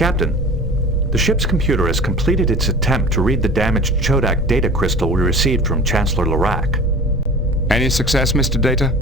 Captain, the ship's computer has completed its attempt to read the damaged Chodak data crystal we received from Chancellor Larac. Any success, Mr. Data?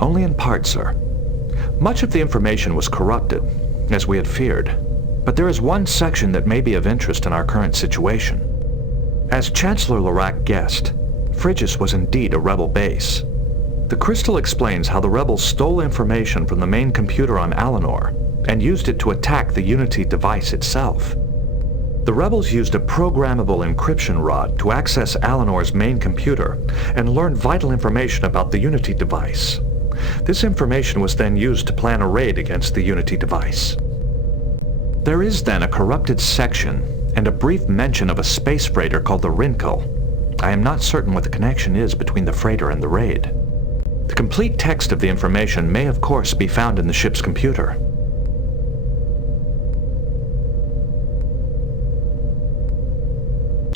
Only in part, sir. Much of the information was corrupted, as we had feared. But there is one section that may be of interest in our current situation. As Chancellor Larac guessed, Frigis was indeed a rebel base. The crystal explains how the rebels stole information from the main computer on Alanor and used it to attack the Unity device itself. The rebels used a programmable encryption rod to access Alanor's main computer and learn vital information about the Unity device. This information was then used to plan a raid against the Unity device. There is then a corrupted section and a brief mention of a space freighter called the Rinkel. I am not certain what the connection is between the freighter and the raid. The complete text of the information may of course be found in the ship's computer.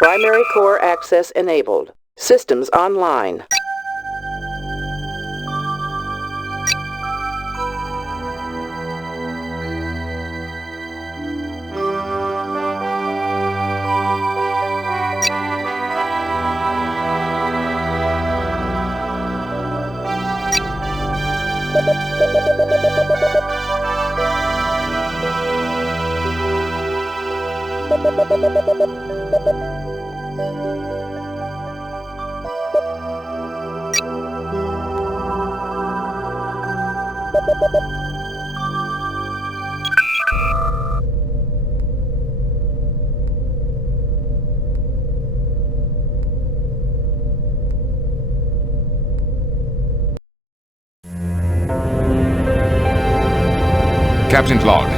Primary core access enabled. Systems online. Captain's log.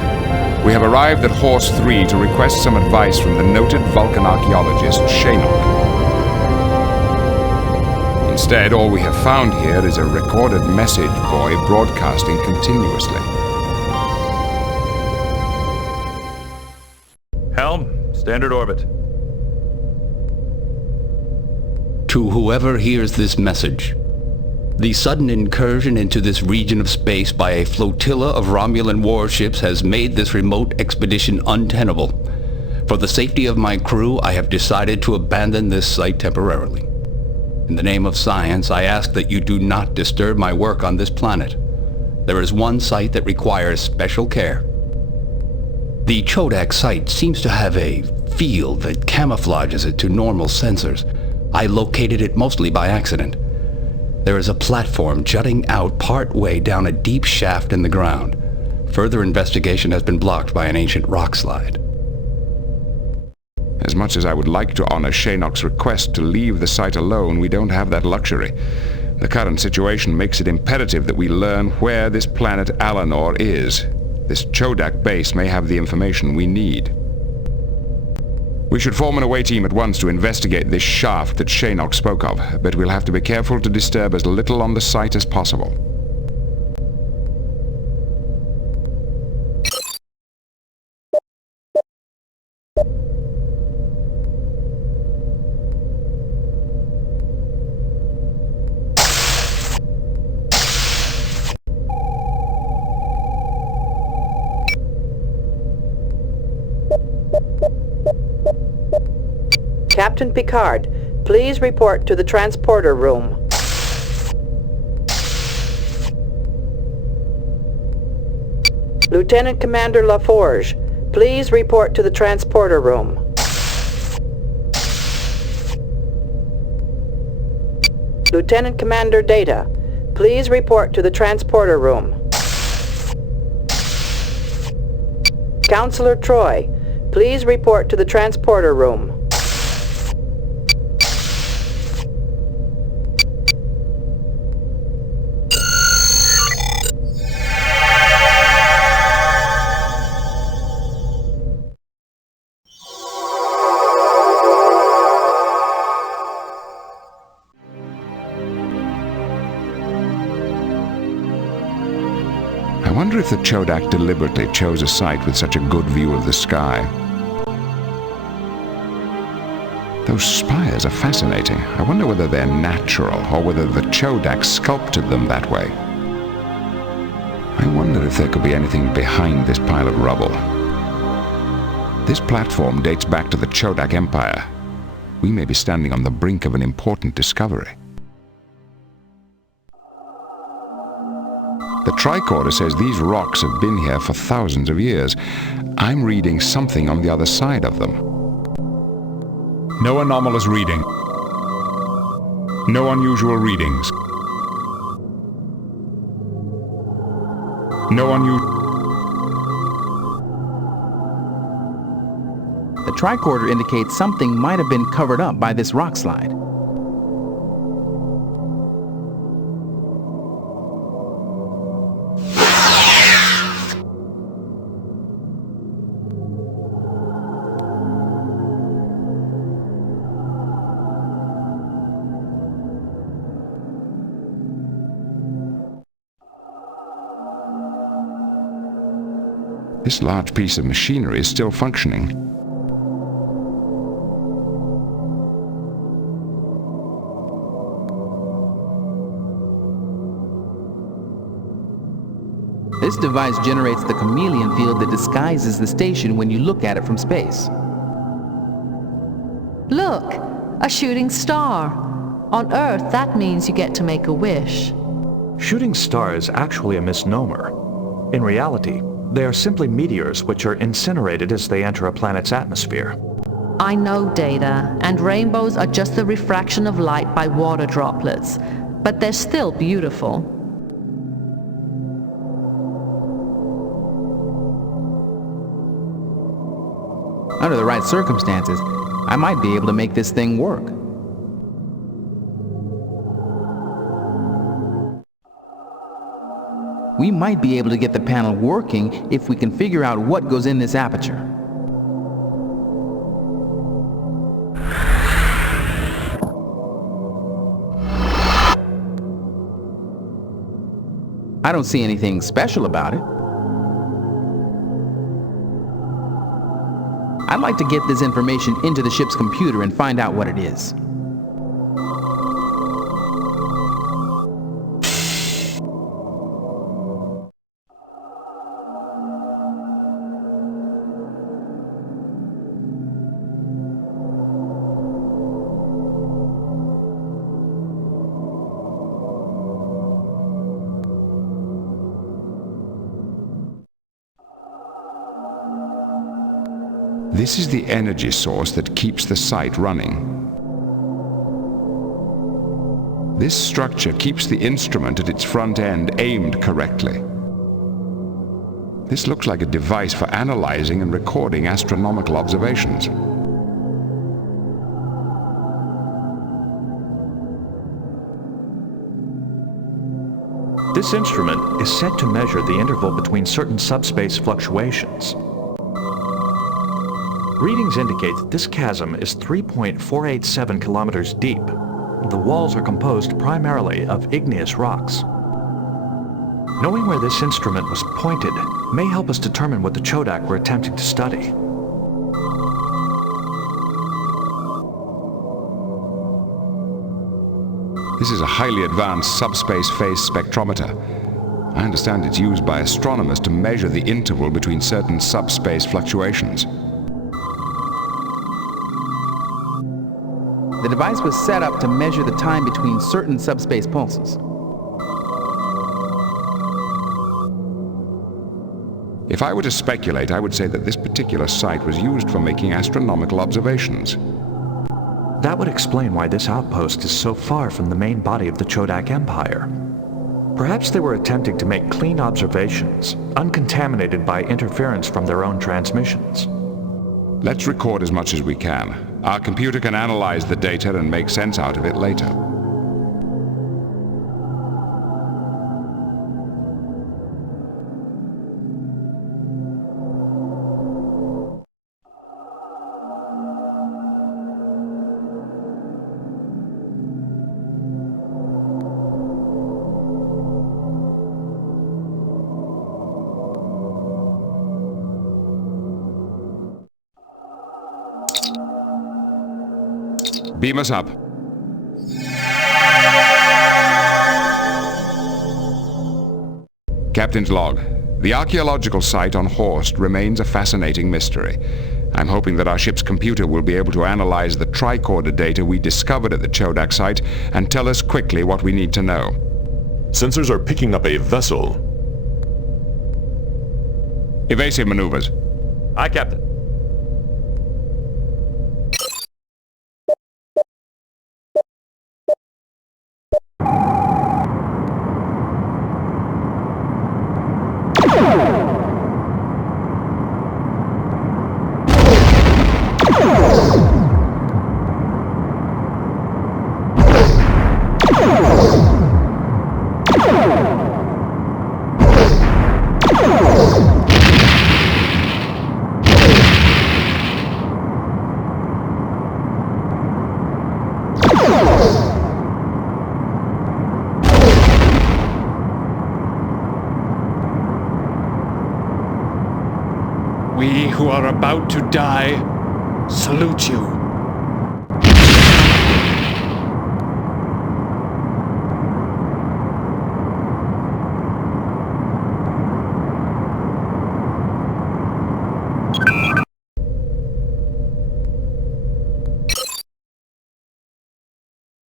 We have arrived at Horse 3 to request some advice from the noted Vulcan archaeologist, Shaynok. Instead, all we have found here is a recorded message buoy broadcasting continuously. Helm, standard orbit. To whoever hears this message, the sudden incursion into this region of space by a flotilla of Romulan warships has made this remote expedition untenable. For the safety of my crew, I have decided to abandon this site temporarily. In the name of science, I ask that you do not disturb my work on this planet. There is one site that requires special care. The Chodak site seems to have a field that camouflages it to normal sensors. I located it mostly by accident. There is a platform jutting out part way down a deep shaft in the ground. Further investigation has been blocked by an ancient rock slide. As much as I would like to honor Shaynok's request to leave the site alone, we don't have that luxury. The current situation makes it imperative that we learn where this planet Alanor is. This Chodak base may have the information we need. We should form an away team at once to investigate this shaft that Shaynok spoke of, but we'll have to be careful to disturb as little on the site as possible. Captain Picard, please report to the transporter room. Lieutenant Commander LaForge, please report to the transporter room. Lieutenant Commander Data, please report to the transporter room. Counselor Troy, please report to the transporter room. I wonder if the Chodak deliberately chose a site with such a good view of the sky. Those spires are fascinating. I wonder whether they're natural or whether the Chodak sculpted them that way. I wonder if there could be anything behind this pile of rubble. This platform dates back to the Chodak Empire. We may be standing on the brink of an important discovery. The tricorder says these rocks have been here for thousands of years. I'm reading something on the other side of them. No anomalous reading. No unusual readings. No unusual... The tricorder indicates something might have been covered up by this rock slide. This large piece of machinery is still functioning. This device generates the chameleon field that disguises the station when you look at it from space. Look, a shooting star. On Earth, that means you get to make a wish. Shooting star is actually a misnomer. In reality, they are simply meteors which are incinerated as they enter a planet's atmosphere. I know, Data, and rainbows are just the refraction of light by water droplets, but they're still beautiful. Under the right circumstances, I might be able to make this thing work. We might be able to get the panel working if we can figure out what goes in this aperture. I don't see anything special about it. I'd like to get this information into the ship's computer and find out what it is. This is the energy source that keeps the site running. This structure keeps the instrument at its front end aimed correctly. This looks like a device for analyzing and recording astronomical observations. This instrument is said to measure the interval between certain subspace fluctuations. Readings indicate that this chasm is 3.487 kilometers deep. The walls are composed primarily of igneous rocks. Knowing where this instrument was pointed may help us determine what the Chodak were attempting to study. This is a highly advanced subspace phase spectrometer. I understand it's used by astronomers to measure the interval between certain subspace fluctuations. The device was set up to measure the time between certain subspace pulses. If I were to speculate, I would say that this particular site was used for making astronomical observations. That would explain why this outpost is so far from the main body of the Chodak Empire. Perhaps they were attempting to make clean observations, uncontaminated by interference from their own transmissions. Let's record as much as we can. Our computer can analyze the data and make sense out of it later. Beam us up. Captain's log. The archaeological site on Horst remains a fascinating mystery. I'm hoping that our ship's computer will be able to analyze the tricorder data we discovered at the Chodak site and tell us quickly what we need to know. Sensors are picking up a vessel. Evasive maneuvers. Aye, Captain. We who are about to die salute you.